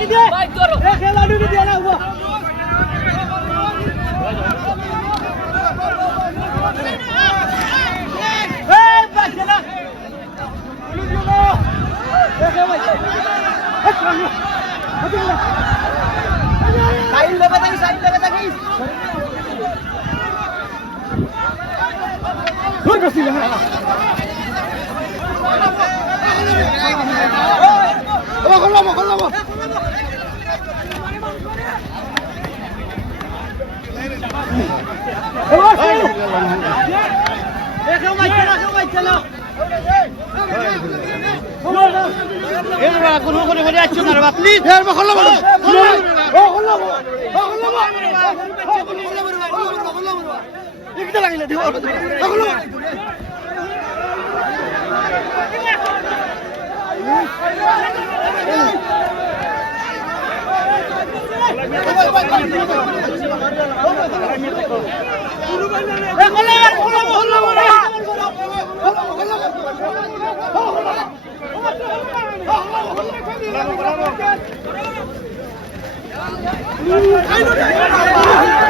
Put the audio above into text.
লাঠি দিয়ে এক লাঠি দিয়ে না হুয়া সাইড লেগে থাকিস সাইড লেগে ধর বসি না লাগিলে I don't know.